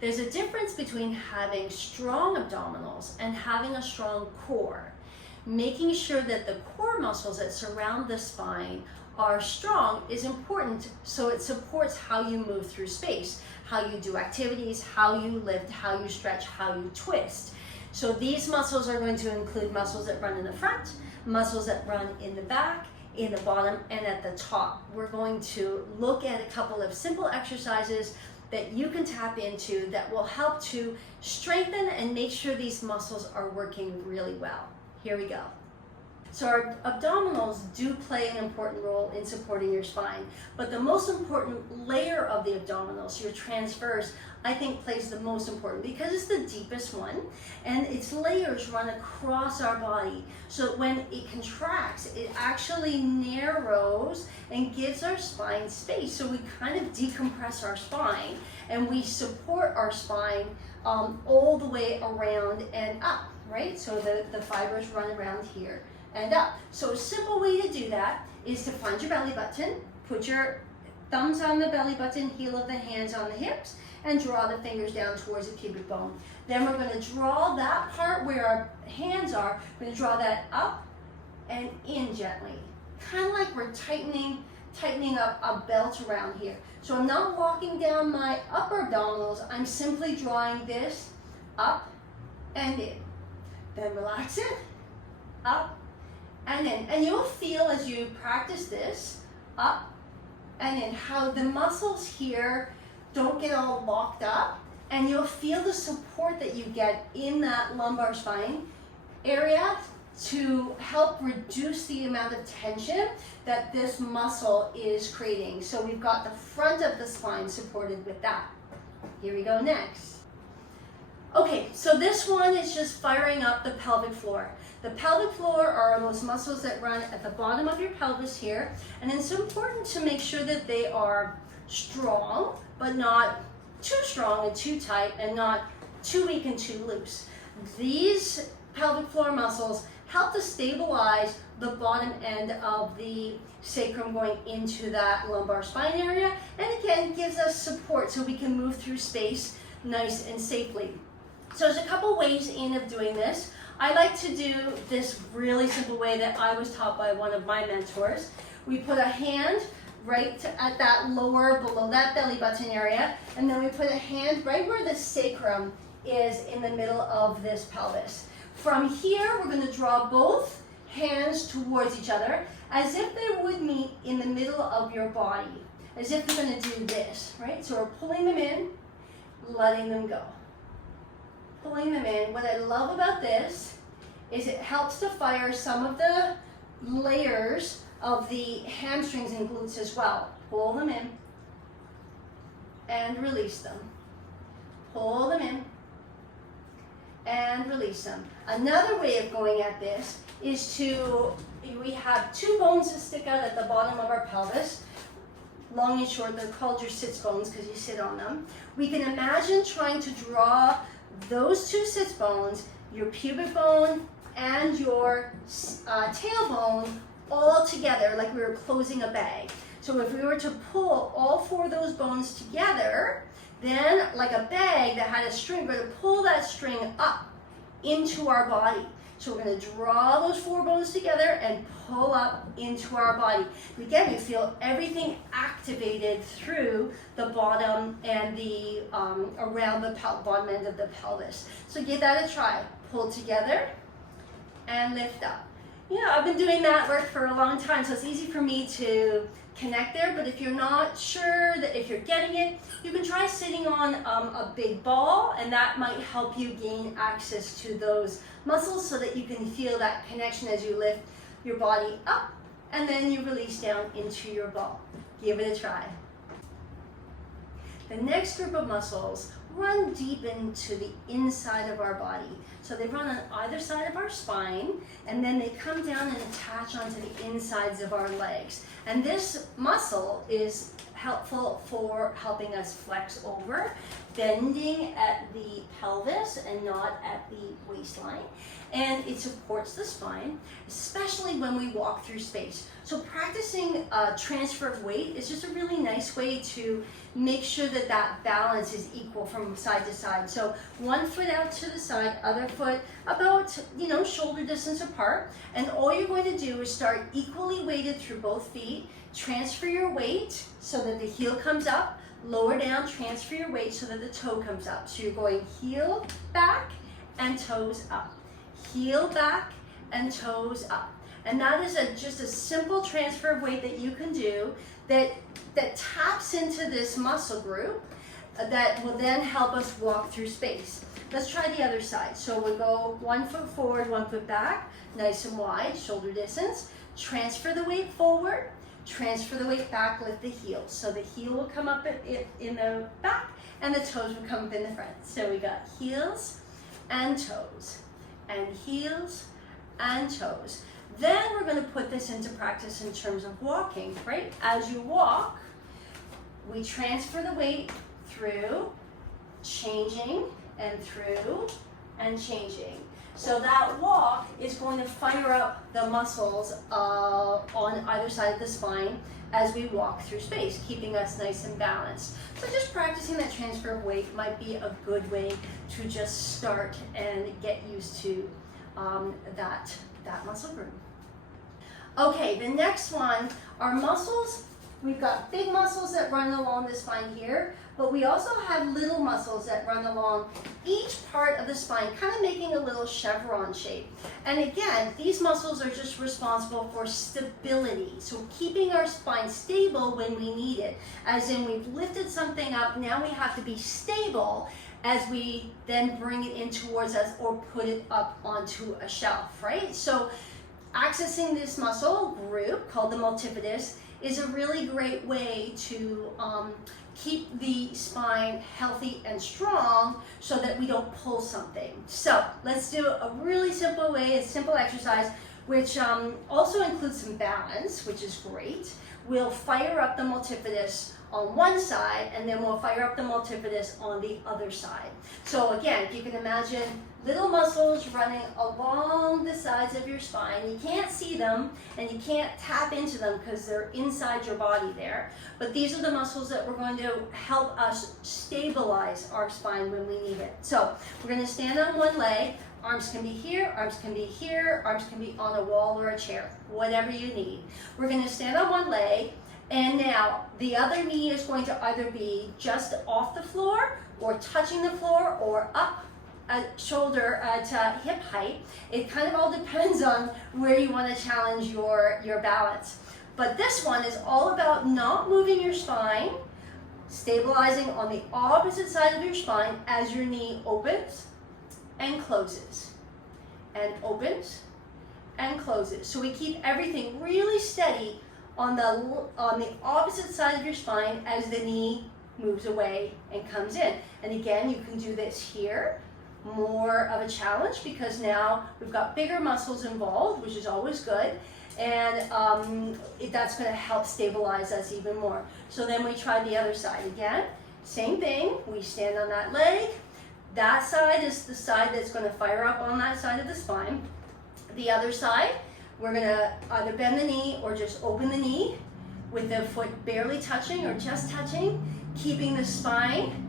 There's a difference between having strong abdominals and having a strong core. Making sure that the core muscles that surround the spine are strong is important, so it supports how you move through space, how you do activities, how you lift, how you stretch, how you twist. So these muscles are going to include muscles that run in the front, muscles that run in the back, in the bottom, and at the top. We're going to look at a couple of simple exercises that you can tap into that will help to strengthen and make sure these muscles are working really well. Here we go. So our abdominals do play an important role in supporting your spine, but the most important layer of the abdominals, your transverse, I think plays the most important because it's the deepest one, and its layers run across our body. So when it contracts, it actually narrows and gives our spine space. So we kind of decompress our spine and we support our spine all the way around and up, right? So the fibers run around here and up. So a simple way to do that is to find your belly button, put your thumbs on the belly button, heel of the hands on the hips, and draw the fingers down towards the pubic bone. Then we're going to draw that part where our hands are, we're going to draw that up and in gently. Kind of like we're tightening up a belt around here. So I'm not walking down my upper abdominals, I'm simply drawing this up and in. Then relax it, up and in. And you'll feel as you practice this, up and in, how the muscles here don't get all locked up, and you'll feel the support that you get in that lumbar spine area to help reduce the amount of tension that this muscle is creating. So we've got the front of the spine supported with that. Here we go next. Okay, so this one is just firing up the pelvic floor. The pelvic floor are those muscles that run at the bottom of your pelvis here, and it's important to make sure that they are strong, but not too strong and too tight, and not too weak and too loose. These pelvic floor muscles help to stabilize the bottom end of the sacrum going into that lumbar spine area, and again gives us support so we can move through space nice and safely. So there's a couple ways of doing this. I like to do this really simple way that I was taught by one of my mentors. We put a hand right at that lower, below that belly button area, and then we put a hand right where the sacrum is in the middle of this pelvis. From here, we're going to draw both hands towards each other as if they would meet in the middle of your body, as if you're going to do this, right? So we're pulling them in, letting them go. Pulling them in. What I love about this is it helps to fire some of the layers of the hamstrings and glutes as well. Pull them in and release them. Pull them in and release them. Another way of going at this is we have two bones that stick out at the bottom of our pelvis, long and short. They're called your sits bones because you sit on them. We can imagine trying to draw those two sits bones, your pubic bone and your tailbone, all together like we were closing a bag. So if we were to pull all four of those bones together, then like a bag that had a string, we're going to pull that string up into our body. So we're going to draw those four bones together and pull up into our body. And again, you feel everything activated through the bottom and the around the bottom end of the pelvis. So give that a try. Pull together and lift up. You know, I've been doing that work for a long time, so it's easy for me to connect there, but if you're not sure that if you're getting it, you can try sitting on a big ball, and that might help you gain access to those muscles so that you can feel that connection as you lift your body up and then you release down into your ball. Give it a try. The next group of muscles run deep into the inside of our body. So they run on either side of our spine, and then they come down and attach onto the insides of our legs. And this muscle helpful for helping us flex over, bending at the pelvis and not at the waistline. And it supports the spine, especially when we walk through space. So practicing transfer of weight is just a really nice way to make sure that that balance is equal from side to side. So one foot out to the side, other foot about, shoulder distance apart. And all you're going to do is start equally weighted through both feet. Transfer your weight so that the heel comes up, lower down, transfer your weight so that the toe comes up. So you're going heel back and toes up. Heel back and toes up. And that is just a simple transfer of weight that you can do that taps into this muscle group that will then help us walk through space. Let's try the other side. So we'll go 1 foot forward, 1 foot back, nice and wide, shoulder distance. Transfer the weight forward, transfer the weight back, lift the heels. So the heel will come up in the back and the toes will come up in the front. So we got heels and toes, and heels and toes. Then we're going to put this into practice in terms of walking, right? As you walk, we transfer the weight through, changing, and through, and changing. So that walk is going to fire up the muscles on either side of the spine as we walk through space, keeping us nice and balanced. So just practicing that transfer of weight might be a good way to just start and get used to that muscle group. Okay, the next one are muscles. We've got big muscles that run along the spine here, but we also have little muscles that run along each part of the spine, kind of making a little chevron shape. And again, these muscles are just responsible for stability. So keeping our spine stable when we need it. As in, we've lifted something up, now we have to be stable as we then bring it in towards us or put it up onto a shelf, right? So accessing this muscle group called the multifidus is a really great way to keep the spine healthy and strong so that we don't pull something. So let's do a really simple way, a simple exercise, which also includes some balance, which is great. We'll fire up the multifidus on one side, and then we'll fire up the multifidus on the other side. So again, if you can imagine little muscles running along the sides of your spine. You can't see them and you can't tap into them because they're inside your body there. But these are the muscles that we're going to help us stabilize our spine when we need it. So we're going to stand on one leg. Arms can be here, arms can be here, arms can be on a wall or a chair, whatever you need. We're going to stand on one leg, and now the other knee is going to either be just off the floor or touching the floor or up at shoulder at hip height. It kind of all depends on where you want to challenge your balance. But this one is all about not moving your spine, stabilizing on the opposite side of your spine as your knee opens and closes, and opens and closes. So we keep everything really steady on the opposite side of your spine as the knee moves away and comes in. And again, you can do this here. More of a challenge because now we've got bigger muscles involved, which is always good, and that's going to help stabilize us even more. So then we try the other side again. Same thing, we stand on that leg. That side is the side that's going to fire up on that side of the spine. The other side, we're going to either bend the knee or just open the knee with the foot barely touching or just touching, keeping the spine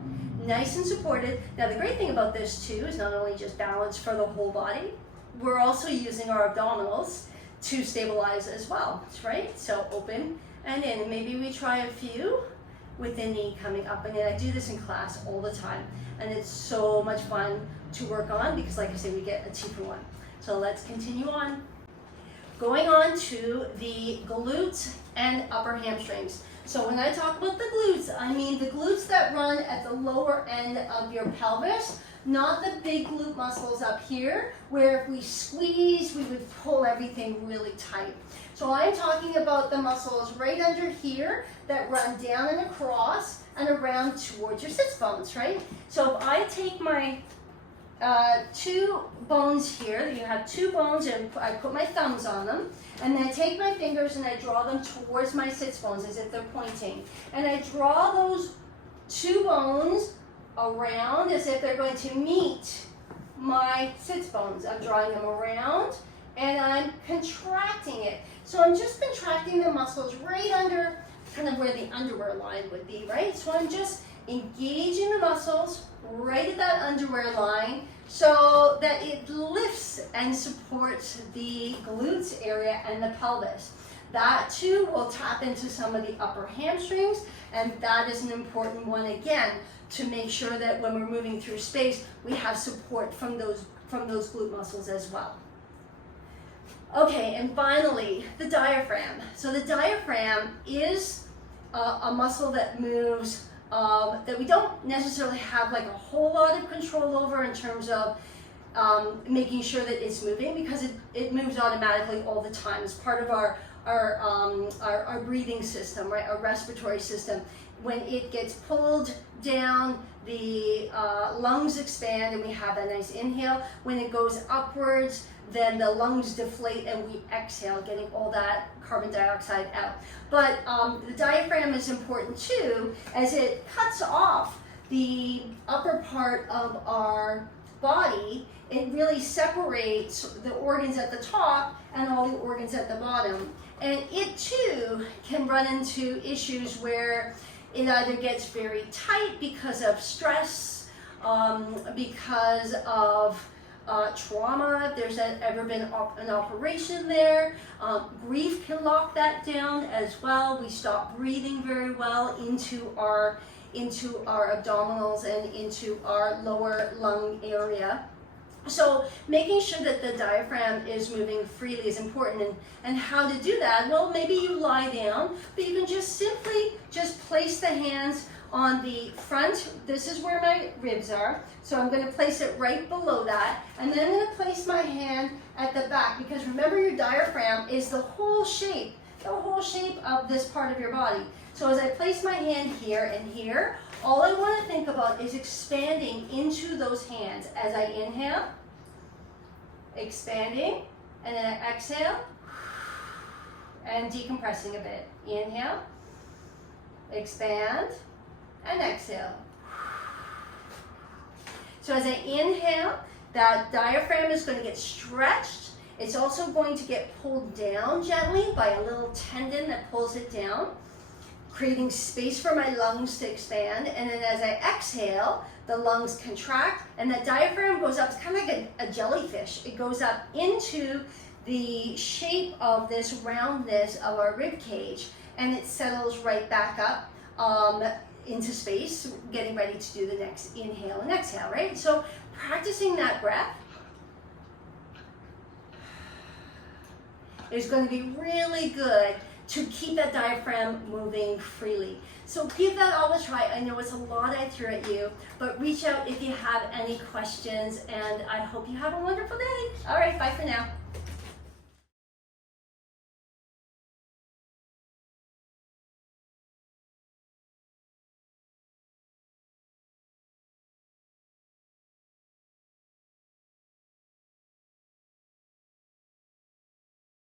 nice and supported. Now the great thing about this too is not only just balance for the whole body, we're also using our abdominals to stabilize as well, right? So open and in, and maybe we try a few with the knee coming up and in. I do this in class all the time, and it's so much fun to work on because, like I say, we get a 2-for-1. So let's continue on. Going on to the glutes and upper hamstrings. So when I talk about the glutes, I mean the glutes that run at the lower end of your pelvis, not the big glute muscles up here, where if we squeeze, we would pull everything really tight. So I'm talking about the muscles right under here that run down and across and around towards your sits bones, right? So if I take my two bones here. You have two bones, and I put my thumbs on them, and then I take my fingers and I draw them towards my sits bones as if they're pointing. And I draw those two bones around as if they're going to meet my sits bones. I'm drawing them around and I'm contracting it. So I'm just contracting the muscles right under, kind of where the underwear line would be, right? So I'm just engaging the muscles right at that underwear line so that it lifts and supports the glutes area and the pelvis. That too will tap into some of the upper hamstrings, and that is an important one again to make sure that when we're moving through space, we have support from those glute muscles as well. Okay, and finally, the diaphragm. So the diaphragm is a muscle that moves, that we don't necessarily have like a whole lot of control over in terms of making sure that it's moving, because it moves automatically all the time. It's part of our breathing system, right? Our respiratory system. When it gets pulled down, the lungs expand and we have a nice inhale. When it goes upwards, then the lungs deflate and we exhale, getting all that carbon dioxide out. But the diaphragm is important too, as it cuts off the upper part of our body. It really separates the organs at the top and all the organs at the bottom. And it too can run into issues where it either gets very tight because of stress, because of trauma, if there's ever been an operation there. Grief can lock that down as well. We stop breathing very well into our abdominals and into our lower lung area. So making sure that the diaphragm is moving freely is important. And how to do that? Well, maybe you lie down, but you can just simply place the hands on the front. This is where my ribs are. So I'm going to place it right below that. And then I'm going to place my hand at the back, because remember, your diaphragm is the whole shape of this part of your body. So as I place my hand here and here, all I want to think about is expanding into those hands as I inhale, expanding, and then I exhale, and decompressing a bit. Inhale, expand, and exhale. So as I inhale, that diaphragm is going to get stretched. It's also going to get pulled down gently by a little tendon that pulls it down, creating space for my lungs to expand. And then as I exhale, the lungs contract, and that diaphragm goes up. It's kind of like a jellyfish. It goes up into the shape of this roundness of our rib cage, and it settles right back up into space, getting ready to do the next inhale and exhale, right? So practicing that breath is going to be really good to keep that diaphragm moving freely. So give that all a try. I know it's a lot I threw at you, but reach out if you have any questions, and I hope you have a wonderful day. All right, bye for now.